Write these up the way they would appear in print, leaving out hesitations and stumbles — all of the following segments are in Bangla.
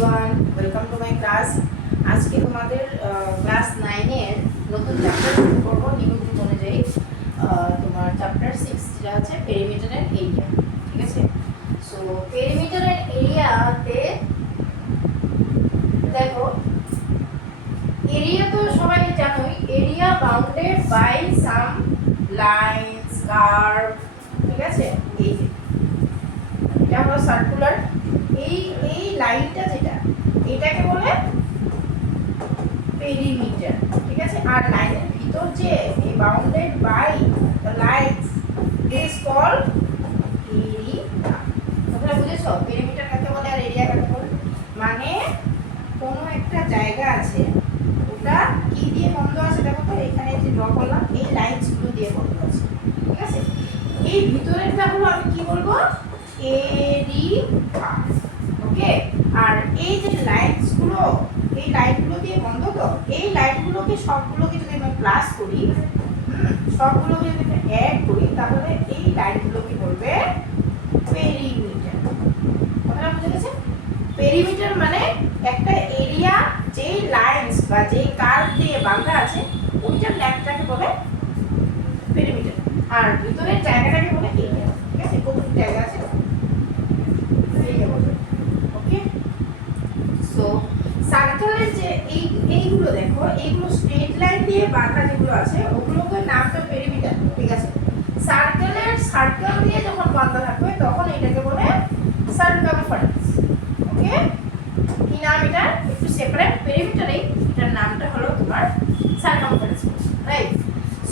Everyone, welcome to my class. আজকে তোমাদের ক্লাস 9 এর নতুন চ্যাপ্টার শুরু করবো নিউ বুক অনুযায়ী। তোমার চ্যাপ্টার 6 যেটা হচ্ছে পেরিমিটারের এরিয়া। ঠিক আছে, সো পেরিমিটারের এরিয়াতে দেখো, এরিয়া তো সবাই জানোই, area bounded by some lines curve. ঠিক আছে, এই যে এটা হলো সার্কুলার, এই লাইনটা যেটা এটাকে বলে পেরিমিটার। ঠিক আছে, আর লাইনের ভিতর যে এই bounded by the lines is called area. তোমরা বুঝেছো পেরিমিটার কাকে বলে আর এরিয়া কাকে বলে? মানে কোনো একটা জায়গা আছে, ওটা কি দিয়ে বন্ধ আছে? দেখো তো এখানে যে ড্র করলাম, এই লাইনসগুলো দিয়ে বন্ধ আছে। ঠিক আছে, এই ভিতরেরটা হলো আমি কি বলবো? এরিয়া। ওকে, আর এই যে লাইনসগুলো, এই লাইনগুলো দিয়ে বন্ধ, তো এই লাইনগুলোকে সবগুলোকে যদি আমি প্লাস করি, সবগুলোকে যদি আমি অ্যাড করি, তাহলে এই লাইনগুলোকে বলবে পেরিমিটার। কথাটা বুঝে গেছে? পেরিমিটার মানে একটা এরিয়া যেই লাইনস বা যেই কার্ভ দিয়ে বাঁধা আছে, ওইটার ল্যান্থটাকে বলে পেরিমিটার, আর ভিতরের জায়গাটাকে বলে এরিয়া। ঠিক আছে, কত জায়গা আছে সার্কেলের যে এইগুলো দেখো, এইগুলো স্ট্রেট লাইন দিয়ে বাঁধা যেগুলো আছে, ওগুলোকে নামটা পেরিমিটার। ঠিক আছে, সার্কেল দিয়ে যখন বাঁধা থাকবে তখন এটাকে বলে সার্কামফারেন্স। ওকে, কি নাম এটা? একটু সেপারেট, পেরিমিটারেই এটার নামটা হলো তোমার circumference. Right,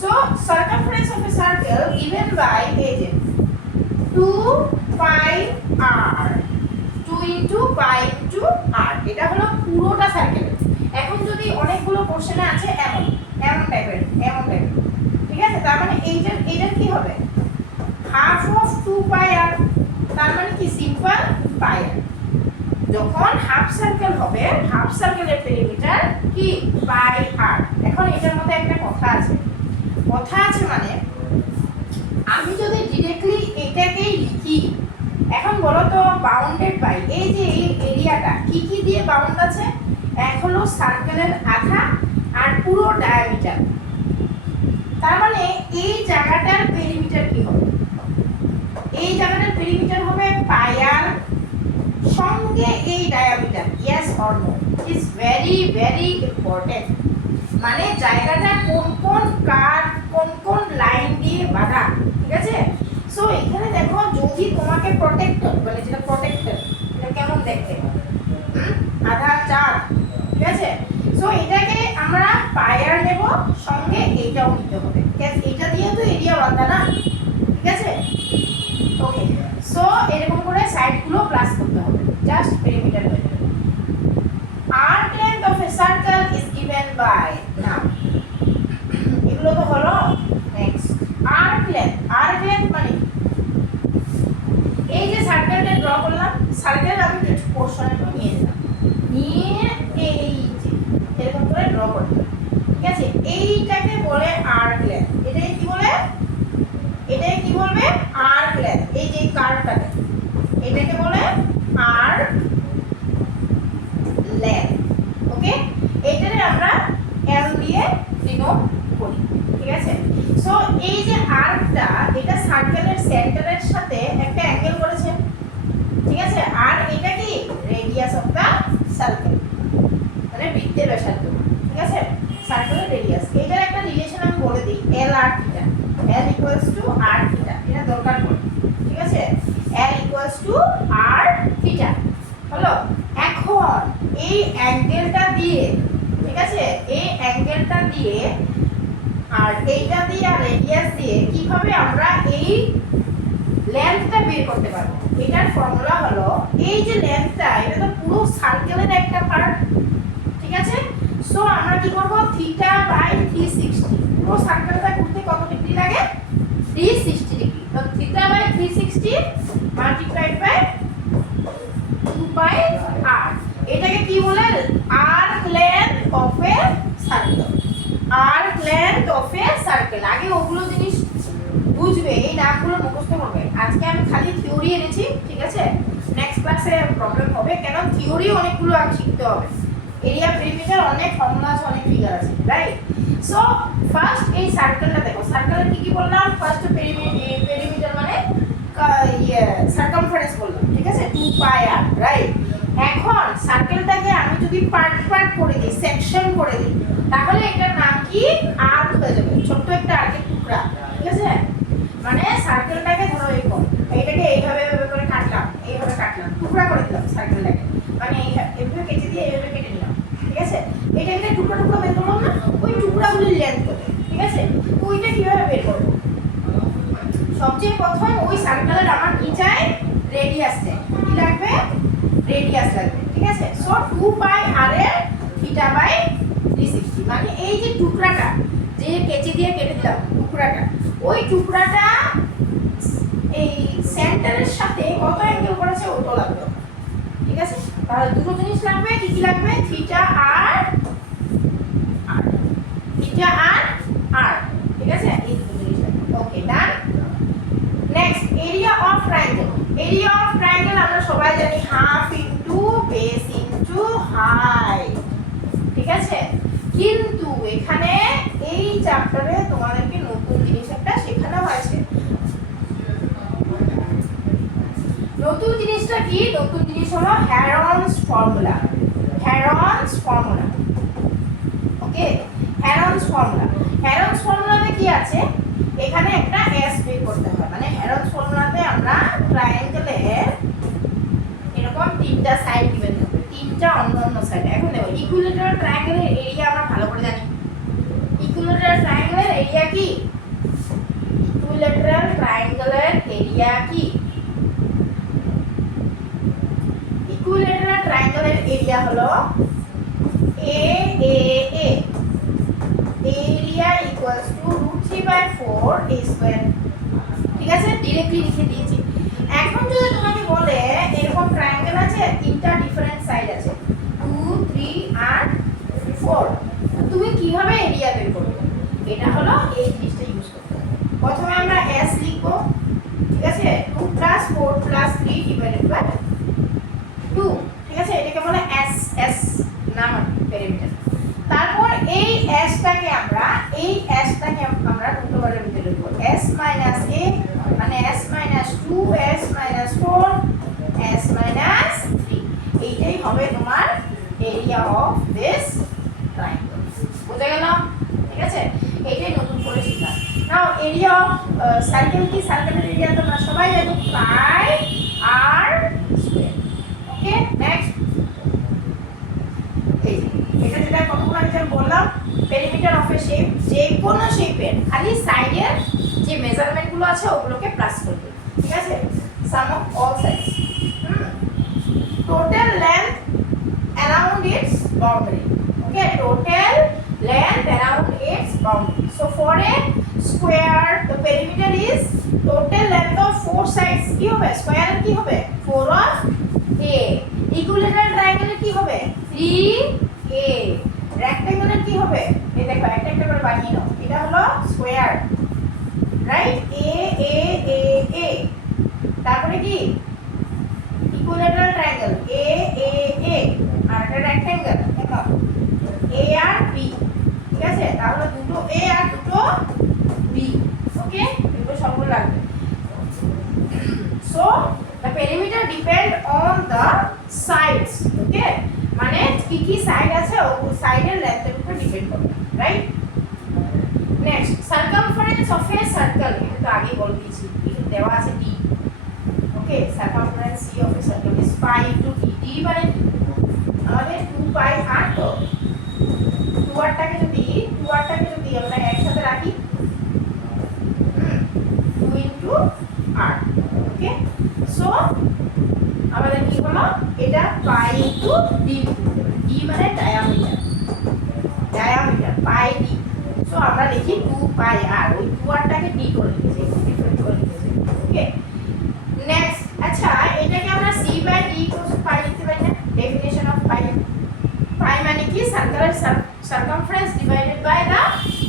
so circumference of a circle given by এই যে 2 pi r, 2 into pi into r। এটা হলো পুরোটা সার্কেলের। এখন যদি অনেকগুলো কোশ্চেনে আছে এমন টাইপের, ঠিক আছে, তার মানে এইটার কি হবে? হাফ অফ 2 পাই r, তার মানে কি সিম্পল পাই r। যখন হাফ সার্কেল হবে, হাফ সার্কেলের পেরিমিটার কি পাই r। এখন এটার মধ্যে একটা কথা আছে মানে আমি যদি ডিরেক্টলি এটাকেই লিখি, এখন বলো তো বাউন্ডেড বাই এই যে এই এরিয়াটা কি কি দিয়ে বাউন্ড আছে? এক হলো সার্কেলের আধা আর পুরো ডায়ামিটার। তার মানে এই জায়গাটার পেরিমিটার কি হবে? এই জায়গাটার পেরিমিটার হবে পাই আর সঙ্গে এই diameter. Yes or no? Is very very important. মানে জায়গাটা কোন লাইন দিয়ে বাঁধা। ঠিক আছে, সো এখানে দেখো, যদি তোমাকে প্রোটেক্টর মানে যেটা প্রোটেক্টর, এটা কেমন দেখতে? আধা চার। ঠিক আছে, সো এটাকে আমরা পায়ার নেব, সঙ্গে এইটাও নিতে হবে। এটা দিয়ে তো এরিয়া বাঁধা না। ঠিক আছে, ওকে, সো এরকম করে সাইডগুলো প্লাস করতে হবে, জাস্ট পেরিমিটার হয়ে যাবে। arc length of a circle is given by, now এগুলো তো হলো। নেক্সট arc length মানে এই যে সার্কেলটা ড্র করলাম, সার্কেল আমি একটু পোরশনটা নিয়ে নিলাম, নিয়ে এই যে এরকম করে ড্র করলাম। ঠিক আছে, এইটাকে বলে arc length। এটাকে কি বলবে? arc length। এই যে কার্ভটাকে, এটাকে বলে arc length। ওকে, এইটারে আমরা l দিয়ে ডিনোট করি। ঠিক আছে, সো এই যে আর্কটা, এটা সার্কেলের সেন্টারের সাথে একটা অ্যাঙ্গেল করেছে। ঠিক আছে, আর এটা কি রেডিয়াস অফ দা সার্কেল, মানে বৃত্তের ব্যাসার্ধ। ঠিক আছে, সার্কেলের রেডিয়াস, এটার একটা রিলেশন আমি বলে দিই, l r theta, l equals to r theta. এটা দরকার পড়ে। ঠিক আছে, l equals to r theta হলো। এখন এই অ্যাঙ্গেলটা দিয়ে, ঠিক আছে, এই অ্যাঙ্গেলটা দিয়ে আর এইটা দিয়ে আর রেডিয়াস দিয়ে কিভাবে আমরা এই লেন্থটা বের করতে পারবো? এটার ফর্মুলা হলো, এই যে লেন্থটা, এটা তো পুরো সার্কেলের একটা পার্ট। ঠিক আছে, সো আমরা কি করব? Theta by 360। পুরো সার্কেলটা ঘুরতে কত ডিগ্রি লাগে? 360 ডিগ্রি। তো theta by 360 multiplied by 2 pi r। এটাকে কি বলে? Arc length of a circle. Arc length of a circle. আগে ওগুলো জিনিস বুঝবে, এই নামগুলো মুখস্থ করবে। আজকে আমি খালি থিওরি এনেছি। ঠিক আছে, নেক্সট ক্লাসে প্রবলেম প্রবলেম হবে, কেন থিওরি অনেকগুলো আগে শিখতে হবে। এরিয়া পেরিমিটার অনেক ফর্মুলা আছে, অনেক ফিগার আছে, রাইট? সো ফার্স্ট এই সার্কেলটা দেখো, সার্কেলের কি কি বললাম? ফার্স্ট পেরিমিটার মানে সার্কামফারেন্স বললাম, ঠিক আছে, 2 পাই আর, রাইট? এখন সার্কেলটাকে আমি যদি পার্ট পার্ট করে দিই, সেকশন করে দিই, তাহলে এটার নাম কি? আর্ক হয়ে যাবে, ছোট্ট একটা আর্কের টুকরা, ঠিক আছে? মানে সার্কেলটাকে ধরো এরকম, এইটাকে এইভাবে এইভাবে করে কাটলাম, এইভাবে কাটলাম, টুকরা করে দিলাম সার্কেলটাকে, মানে এইভাবে কেটে দিয়ে এইভাবে কেটে নিলাম, ঠিক আছে? এটা টুকরা টুকরা বের করলাম না, ওই টুকরাগুলির লেন্থ কত, ঠিক আছে? তো ওইটা কিভাবে বের করবো? সবচেয়ে প্রথম ওই সার্কেলের আমার কি চাই? রেডিয়াস চাই। কি লাগবে? রেডিয়াস লাগবে, ঠিক আছে? সো 2 পাই আর এর থিটা বাই 360, মানে এই যে টুকরাটা যে কেচি দিয়ে কেটে দিলাম, টুকরাটা, ওই টুকরাটা এই সেন্টারের সাথে কত অ্যাঙ্গেল করেছে ওটা লাগবে, ঠিক আছে? তাহলে দুটো জিনিস লাগবে, কি কি লাগবে? থিটা আর আর, থিটা আর আর, ঠিক আছে? এই দুটো জিনিস লাগবে। Okay, done. Next, area of triangle. Area of triangle আমরা সবাই জানি half into base into height, ঠিক আছে? কিন্তু এখানে এই চ্যাপ্টারে তোমাদেরকে নতুন জিনিস একটা শেখানো হয়েছে। নতুন জিনিসটা কি? নতুন জিনিস হলো হ্যারনস formula. হ্যারনস formula, okay? Heron's formula. হ্যারনস ফর্মুলাতে কি আছে? এখানে একটা এস বের করতে হয়, মানে হ্যারনস ফর্মুলাতে আমরা ট্রায়াঙ্গেলের এরকম তিনটা সাইড গিভেন থাকবে, তিনটা অন্য অন্য সাইড। এখন দেখো, ইকুইলেটারাল ট্রায়াঙ্গেলের এরিয়া আমরা ভালো করে জানি। ইকুইলেটারাল ট্রায়াঙ্গেলের এরিয়া কি? ইকুইলেটারাল ট্রায়াঙ্গেলের এরিয়া কি? ইকুইলেটারাল ট্রায়াঙ্গেলের এরিয়া হলো A A A, area equals to √3/4 a square, ঠিক আছে? डायरेक्टली লিখে দিয়েছি। এখন যদি তোমাকে বলে এরকম ট্রায়াঙ্গেল আছে, তিনটা ডিফারেন্ট সাইড আছে, 2 3 আর 4, তুমি কিভাবে এরিয়া বের করবে? এটা হলো এই জিনিসটা ইউজ করতে হবে। প্রথমে আমরা s লিখব, ঠিক আছে? 2 + 4 + 3 ডিভাইডেড বাই 2, ঠিক আছে? এটাকে বলে s নাম পেরিমিটার। তারপর এই s-টাকে আমরা রুট ওভারের ভিতরে লিখব, s - a মানে s - 2 s - 4 s - 3, এইটাই হবে তোমার এরিয়া অফ দিস ট্রায়াঙ্গেল। বুঝা গেল? ঠিক আছে? এইটাই নতুন করে শিখলাম। নাও এরিয়া অফ সার্কেল কি? সার্কেলের এরিয়া তোমরা সবাই জানো, পাই আর স্কয়ার। ওকে, নেক্সট। এটা যেটা কতক্ষণ আগে আমি বললাম, পেরিমিটার অফ এ শেপ, যে কোনো শেপের খালি সাইডের যে মেজারমেন্ট গুলো আছে ওগুলোকে প্লাস করবে, ঠিক আছে? Sum of all sides, total length around its boundary, okay? Total length around its boundary. So for a square the perimeter is total length of 4 sides, কি হবে? স্কয়ার কি হবে? 4 অফ a। ইকুইলেটারাল ট্রায়াঙ্গেলের কি হবে? 3a। রেক্ট্যাঙ্গেলের কি হবে? এই দেখো, একটা একটা করে বানিয়ে নাও। এটা হলো square, right? a a a a। তারপরে কি? Equilateral triangle a a a, আর একটা রেক্ট্যাঙ্গেল, দেখো a আর b, ঠিক আছে? তাহলে দুটো a আর দুটো b, ওকে? এগুলো সবগুলো লাগবে। So the perimeter depend on the sides, okay? মানে কি কি সাইড আছে ওই সাইডের লেন্থের উপর ডিপেন্ড করে, right? Next, circumference of a circle. এটা তো আগেই বলে দিয়েছি, এটা দেওয়া আছে d, okay? Circumference c of a circle is pi into d। d মানে আমাদের 2 পাই আর, তো 2rটাকে যদি আমরা একসাথে রাখি, 2 ইনটু r, ওকে? সো আমাদের কি হলো? এটা পাই ইনটু d, d মানে ডায়ামিটার পাই d। সো আমরা লিখি 2 পাই r, ওই 2rটাকে d করে লিখেছি, ডিফারেন্ট করে লিখেছি, ওকে? নেক্সট, আচ্ছা এটাকে আমরা c বাই d পাই লিখতে পারি না? ডেফিনিশন অফ পাই, পাই মানে কি? সার্কেলের circumference divided by the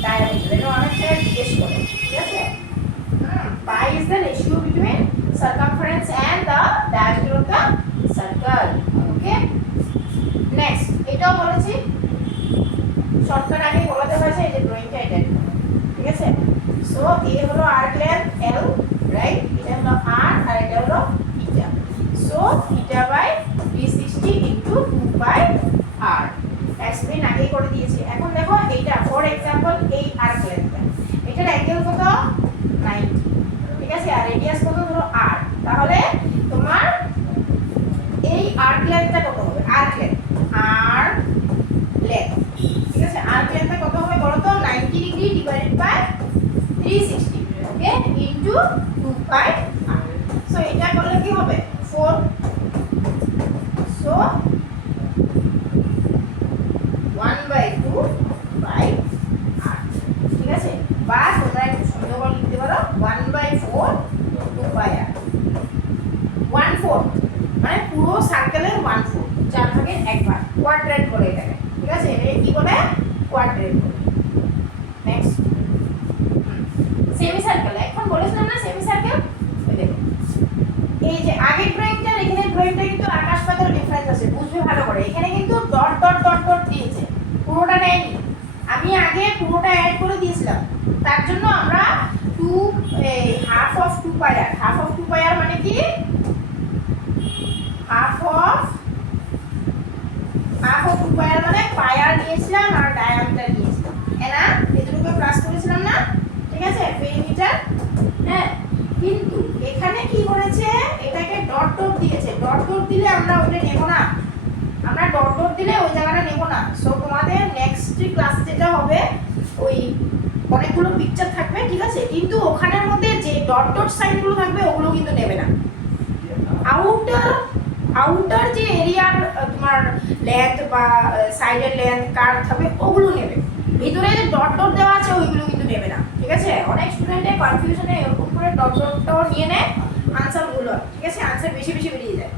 diameter. এটা অনেক জায়গায় জিজ্ঞেস করে, ঠিক আছে? Pi is the ratio between circumference and the diameter of the circle. Shortcut আগে বলাতে হয়েছে এই যে ড্রয়িংটা এটা, ঠিক আছে। সো এ হলো আর্ক লেন্থ এল, রাইট, এটা হলো আর আর এটা হলো theta. So theta by 360 into 2 by r, explain আগেই করে দিয়েছি। এখন দেখো এইটা ফর एग्जांपल এই আর্ক লেন্থটা, এটার অ্যাঙ্গেল কত 90, ঠিক আছে, আর রেডিয়াস কত ধরো r, তাহলে তোমার এই আর্ক লেন্থটা কত হবে, আর্ক লেন্থ ঠিক আছে, আর্ক লেন্থটা কত হবে বলো তো, 90 degree divided by 360, okay, into 2 pi r। So এটা করলে কি হবে 4, সো 1/2 বাই r, ঠিক আছে, বা তোমরা একটু সুন্দর করে লিখতে পারো 1/4 2 পাই r। 1/4 মানে পুরো সার্কেলের 1/4, 4 ভাগের 1 ভাগ, কোয়াড্রেন্ট বলে এটাকে, ঠিক আছে, এটা কি বলে কোয়াড্রেন্ট বলে। নেক্সট সেমি সার্কেল, এখন বলেছিলাম না সেমি সার্কেল, ওই দেখো এই যে আগের ড্রয়িংটা এখানে ড্রয়িংটা কিন্তু আকাশ পাতাল ডিফারেন্স আছে, বুঝবে ভালো করে। এখানে কিন্তু ডট ডট ডট ডট দিয়েছে, পুরোটা নেয়নি, আমি আগে পুরোটা অ্যাড করে দিয়েছিলাম। তার জন্য আমরা 2 half of 2 pi r, half of 2 pi r মানে কি হাফ অফ 2 পাই আর মানে পাই আর নিয়েছিলাম আর ডায়ামিটার নিয়েছিলাম, না এই দুটোকে প্লাস করেছিলাম না, ঠিক আছে, পেরিমিটার। হ্যাঁ, কিন্তু এখানে কি করেছে, এটাকে ডট ডট দিয়েছে, ডট ডট দিলে আমরা ওটা নেব না, আমরা ডট ডট দিলে ওই জায়গাটা নেব না। সো তোমাদের নেক্সট ক্লাস যেটা হবে ওই অনেকগুলো পিকচার থাকবে, ঠিক আছে, কিন্তু ওখানের মধ্যে যে ডট ডট সাইনগুলো থাকবে ওগুলো কিন্তু নেবে না। আউটার যে এরিয়ার তোমার লেন্থ বা সাইডের লেন্থ কার থাকবে ওগুলো নেবে, ভিতরে যে ডট ডট দেওয়া আছে ওইগুলো কিন্তু নেবে না, ঠিক আছে। অনেক স্টুডেন্টের কনফিউশনে এরকম করে ডট ডটটাও নিয়ে নেয় আনসারগুলো, ঠিক আছে, আনসার বেশি বেশি বেরিয়ে যায়,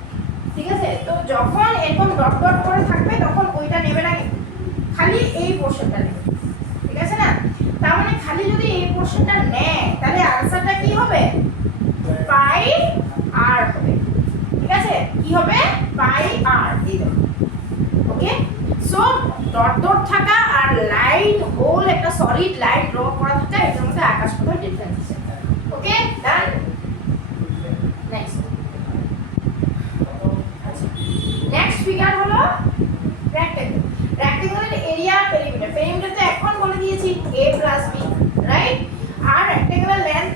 ঠিক আছে। তো যখন এরকম ডট ডট করে থাকবে তখন ওইটা নেবে না, খালি এই পোরশনটা নেবে, ঠিক আছে না। তার মানে খালি যদি এই পোরশনটা নেয় তাহলে আনসারটা কি হবে পাই আর হবে, ঠিক আছে, কি হবে পাই আর, এই দেখো, ওকে। সো ডট ডট থাকা আর লাইন হোল একটা সলিড লাইন ড্র করা থাকা, এটার মধ্যে আকাশ পাতাল ডিফারেন্স আছে, okay, done. Next next figure হলো রেক্ট্যাঙ্গেল। রেক্ট্যাঙ্গেলের এরিয়া পেরিমিটার, পেরিমিটার তো এখন বলে দিয়েছি a প্লাস b, রাইট, আর রেক্ট্যাঙ্গেলের লেন্থ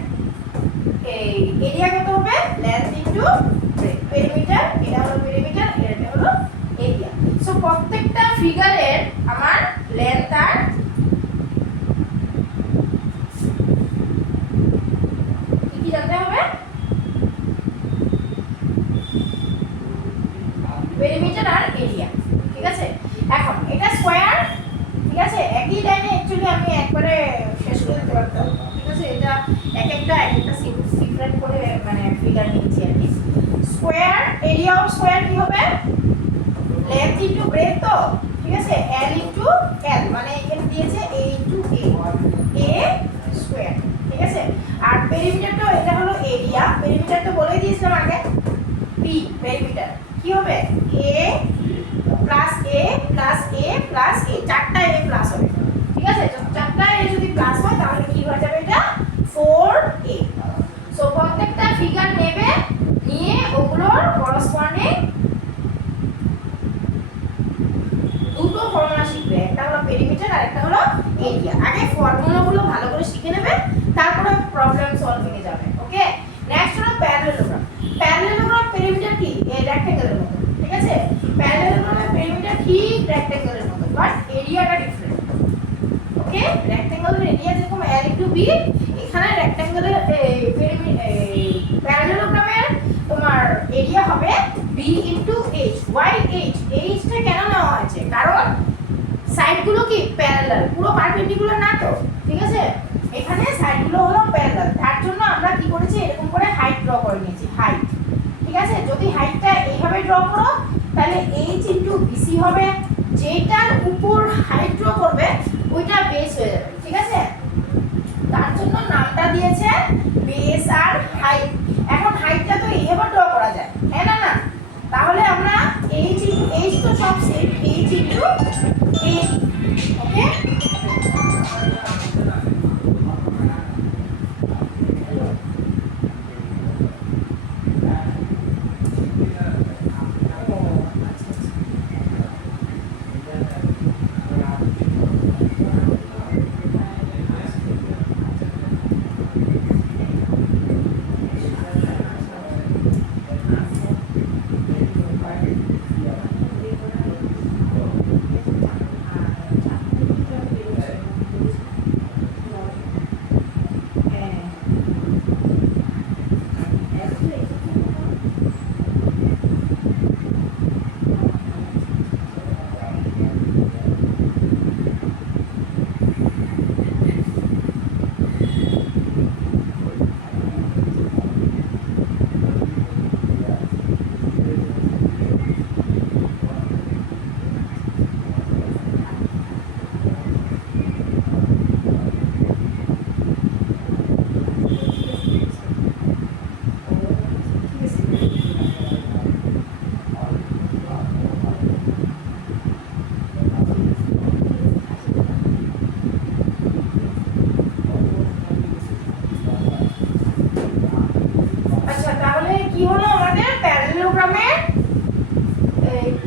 এই এরিয়া কত হবে লেন্থ ইনটু পেরিমিটার, এটা হলো পেরিমিটার, এটা হলো এরিয়া। সো প্রত্যেকটা ফিগারের আমার লেন্থ আর কি জানতে হবে, পেরিমিটার আর এরিয়া, ঠিক আছে। এখন এটা স্কয়ার, ঠিক আছে, একই লাইনে অ্যাকচুয়ালি আমি একবারে শেষ করে দিতে পারতাম, ঠিক আছে, এটা এক একটা সিক্রেট করে মানে ফিগার নিয়েছি আর কি। স্কয়ার এরিয়া অফ স্কয়ার কি হবে লেন্থ ইনটু ব্রেথ, তো ঠিক আছে, l ইনটু l মানে এখানে দিয়েছে a ইনটু a স্কয়ার, ঠিক আছে। আর পেরিমিটার তো এটা হলো এরিয়া, পেরিমিটার তো বলেই দিয়েছিলাম আগে p, পেরিমিটার কি হবে a plus a plus a plus a, চারটা a প্লাস হবে, ঠিক আছে, চারটা a যদি প্লাস হয় তাহলে কি হয়ে যাবে এটা 4a। সো প্রত্যেকটা ফিগার নেবে, নিয়ে ওগুলোর করসপন্ডিং দুটো ফর্মুলা শিখবে, একটা হলো পেরিমিটার আর একটা হলো এরিয়া। আগে ফর্মুলাগুলো ভালো করে শিখে নেবে, তারপরে প্রবলেম সলভিং এ যাবে, ওকে। নেক্সট হলো প্যারালেলোগ্রাম। প্যারালেলোগ্রাম পেরিমিটার কি এই রেক্ট্যাঙ্গেলের মতো, ঠিক আছে, প্যারালেলোগ্রামের পেরিমিটার ঠিক রেক্ট্যাঙ্গেলের মতো, বাট এরিয়াটা ডিফারেন্ট, ওকে। রেক্ট্যাঙ্গেলের এরিয়া যেরকম l ইনটু b, এখানে রেক্ট্যাঙ্গেলের প্যারালেলোগ্রামের তোমার এরিয়া হবে b into h। why h? h টা কেন নেওয়া হয়েছে, কারণ সাইডগুলো কি প্যারালাল, পুরো পারপেন্ডিকুলার না তো, ঠিক আছে, এখানে সাইডগুলো হলো প্যারালাল, তার জন্য আমরা কি করেছি এরকম করে হাইট ড্র করে নিয়েছি, হাইট, ঠিক আছে। যদি হাইটটা এইভাবে ড্র করো তাহলে h ইনটু bc হবে, যেটার উপর হাইট ড্র করবে ওইটা বেস হয়ে যাবে, ঠিক আছে, তার জন্য নামটা দিয়েছে বেস আর হাইট। এখন হাইটটা তো এইভাবে ড্র করা যায়, হ্যাঁ না, তাহলে আমরা h তো সব same, h into a, okay.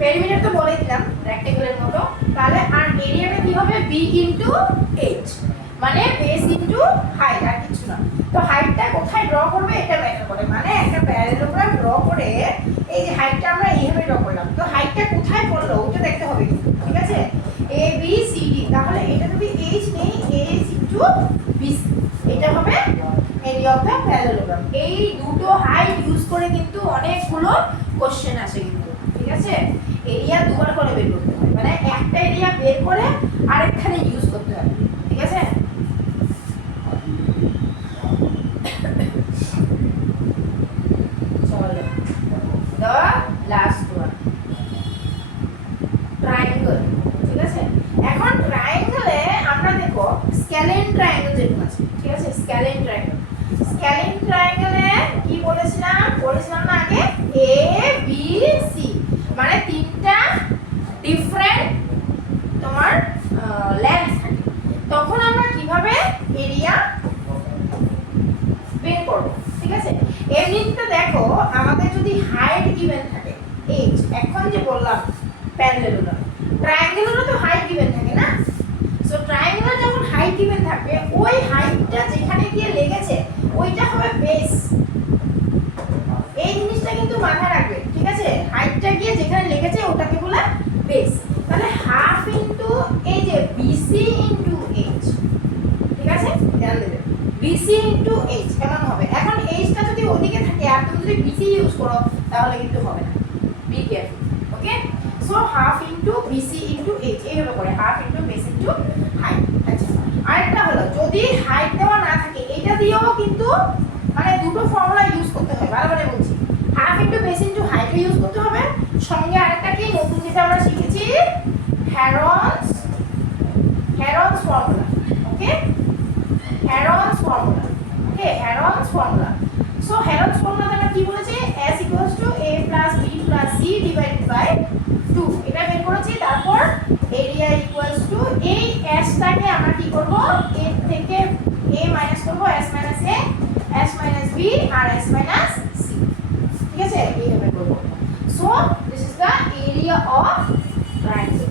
Perimeter তো বলে দিলাম রেক্ট্যাঙ্গেলের মতো, তাহলে আর এরিয়াটা কি হবে b ইনটু h, মানে বেস ইনটু হাইট, আর কিছু না। তো হাইটটা কোথায় ড্র করবে এটা ম্যাটার করে, মানে একটা প্যারালেলোগ্রাম ড্র করে এই যে হাইটটা আমরা এইভাবে ড্র করলাম, তো হাইটটা কোথায় পড়লো ওটা দেখতে হবে কিন্তু, ঠিক আছে? a b c d, তাহলে এটা যদি h নেই h ইনটু b c, এটা হবে এরিয়া অফ দ্য প্যারালেলোগ্রাম। এই দুটো হাইট ইউজ করে কিন্তু অনেকগুলো কোশ্চেন আসে কিন্তু, ঠিক আছে? এরিয়া দুবার করে বের করতে হয়, মানে একটা এরিয়া বের করে আরেকখানে ইউজ করতে হয়, ঠিক আছে? চলো the last one, triangle, ঠিক আছে? এখন ট্রায়াঙ্গেলে আমরা দেখো স্ক্যালেন ট্রায়াঙ্গেল যেটা আছে, ঠিক আছে? স্ক্যালেন ট্রায়াঙ্গেলে কি বলেছিলাম না আগে a b c, মানে তিনটা ডিফারেন্ট তোমার লেন্থ থাকে, তখন আমরা কিভাবে এরিয়া বের করব, ঠিক আছে? এমনিতে দেখো আমাদের যদি হাইট গিভেন থাকে h, এখন যে বললাম প্যারালেলোগ্রাম, ট্রায়াঙ্গেলেরও তো হাইট গিভেন থাকে না? সো ট্রায়াঙ্গেলে যখন হাইট গিভেন থাকবে ওই হাইটটা যেখানে গিয়ে লেগেছে ওইটা হবে বেস। এই জিনিসটা কিন্তু মাথায় রাখবে, ঠিক আছে? হাইটটা গিয়ে যেখানে লেগেছে ওটাকে বলে বেস। তাহলে হাফ ইনটু এই যে BC ইনটু h, ঠিক আছে? ধ্যান দেবে BC ইনটু h কেমন হবে? এখন h টা যদি ওদিকে থাকে আর তুমি যদি BC ইউজ করো তাহলে কিন্তু হবে না, be careful, okay? So half into BC into h, এইভাবে করে half into base into height. আচ্ছা, আরেকটা হলো যদি হাইট দেওয়া না থাকে এটা দিয়েও কিন্তু মানে দুটো ফর্মুলা ইউজ করতে হয়, বারবার বলছি, half into base into height use করতে হবে, সঙ্গে আরেকটা কি নতুন যেটা আমরা শিখেছি Heron's formula, okay? Heron's formula, okay? Heron's formula. So Heron's ফর্মুলাতে আমরা কি বলেছি, s a b c divided by 2, এটা বের করেছি। তারপর এরিয়া এই s টাকে আমরা কি করব, a থেকে a মাইনাস করব, s minus a, s minus b আর s মাইনাস c, ঠিক আছে? এইভাবে করব। So this is the area of triangle.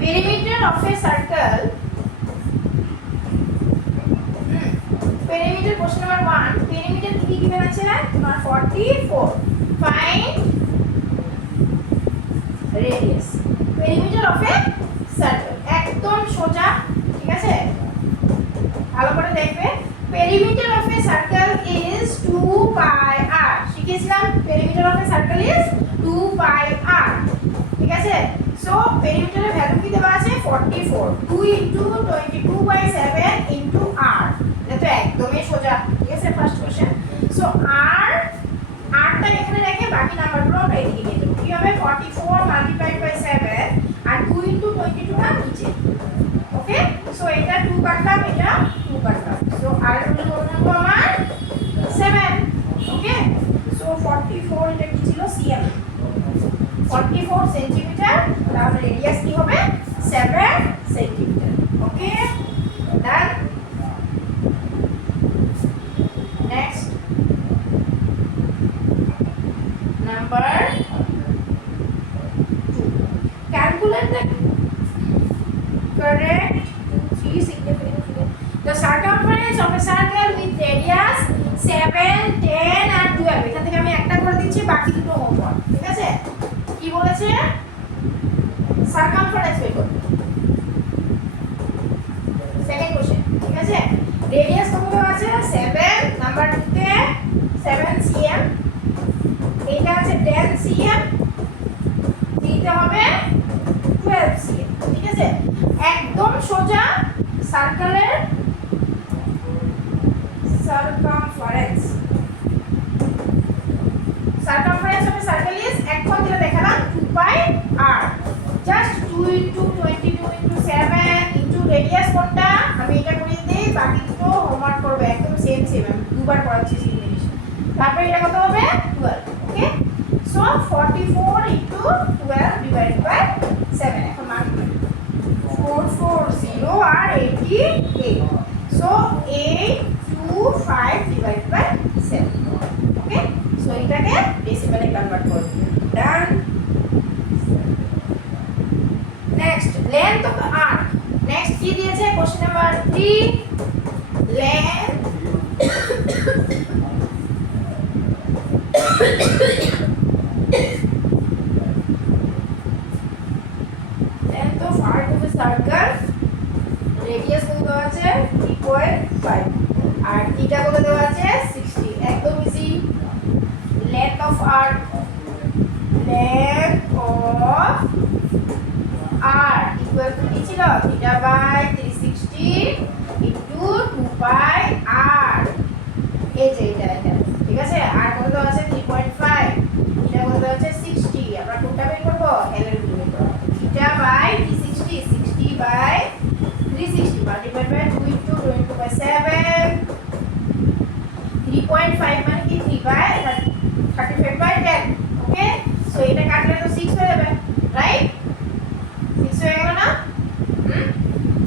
perimeter of a circle, perimeter question number 1, perimeter কি given আছে না তোমার 44, find radius, perimeter of a circle, একদম সোজা, ঠিক আছে? ভালো করে দেখবে, perimeter of a circle is 2 pi r, শিখেছিলাম perimeter of a circle is 2 pi r, ঠিক আছে? সো পেরিমিটারের ভ্যালু কি দেওয়া আছে 44, 2 ইনটু 22/7 ইনটু r, এটা তো একদমই সোজা, ঠিক আছে? First question. সো r টা এখানে রেখে বাকি নাম্বারগুলো আমরা এদিকে নিয়ে দেব। কি হবে 44 মাল্টিপ্লাইড বাই 7 আর 2 ইনটু 22 টা নিচে, ওকে? সো এটা 2 কাটলাম, এটা 2 কাটলাম, সো r এর মূল্য কত থাকবে আমার 7, ওকে? সো 44 এটা কি ছিল cm, 44 সেন্টিমিটার, তাহলে রেডিয়াস কি হবে 7 সেন্টিমিটার, ওকে? ডান। নেক্সট নাম্বার 2, হবে সার্কেল উইথ রেডিয়াস 7, 10 আর 12। এখান থেকে আমি একটা করে দিচ্ছি, বাকি দুটো হোমওয়ার্ক। ঠিক আছে, কি বলেছে? সার্কামফারেন্স বের করতে। Second question. ঠিক আছে, রেডিয়াস কত আছে? 7, নাম্বার 2 তে 7 cm, এটা আছে 10 cm, দিতে হবে 12 cm। ঠিক আছে, একদম সোজা সার্কেলের সার্কামফারেন্স হবে সার্কেল ইজ এখন যেটা দেখালাম 2 পাই r, জাস্ট 2 * 22 * 7 * রেডিয়াস কোনটা আমি এটা করে দেই, বাকি দুটো হোমওয়ার্ক করবে একদম সেম আমি দুবার করাচ্ছি সেই জিনিস। তারপর এটা কত হবে? 12। Okay, so 44 * 12 divided by 7। এখন মান 440 আর 88, so 825 divided by 7। Okay, so এটাকে ডেসিমেলে কনভার্ট করে দিন। Done. Next, length of the arc. Next কি দিয়েছে? Question number 3, length length of arc of a circle, radius কত দেওয়া আছে? 3.5 আর থিটা কত দেওয়া আছে? 60। একদম easy. Length of arc, length of arc equal to কি ছিল? theta by 360 into 2 pi r। এই যে এটা ঠিক আছে, r কত দেওয়া আছে? 3.5, থিটা কত দেওয়া আছে? 60। আমরা কোনটা বের করব? l এর ভ্যালু বের করব। theta by 360, 60 by 360 multiplied by 2 into 22 by 7, 3.5 মানে কি? 3 by 35 by 10। ওকে, সো এটা কাটলে তো 6 হয়ে যাবে, রাইট? 6 হয়ে গেল না?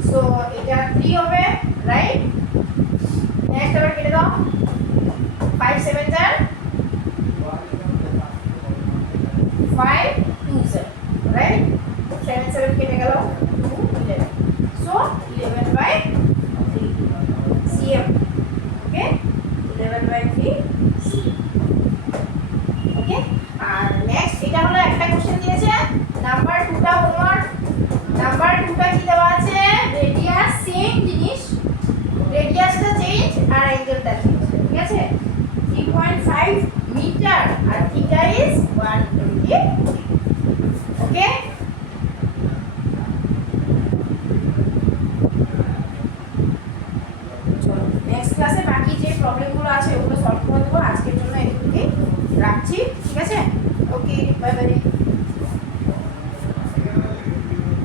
সো এটা 3 হবে, রাইট? নেক্সট আবার কেটে দাও, 5 7 যার 5 2 0, রাইট? 7 7 কেটে গেল 2 11, so 11 by 3 cm। Okay, 11 by 3 cm। Okay, আর নেক্সট এটা হলো একটা কোশ্চেন দিয়েছে নাম্বার 2টা হোমওয়ার্ক। নাম্বার 2টা কি দেওয়া আছে? রেডিয়াস সেম জিনিস, রেডিয়াসটা চেঞ্জ আর অ্যাঙ্গেলটা চেঞ্জ। ঠিক আছে, 3.5 মিটার আর থিটা ইজ 120। ওকে, চলো নেক্সট ক্লাসে বাকি যে প্রবলেম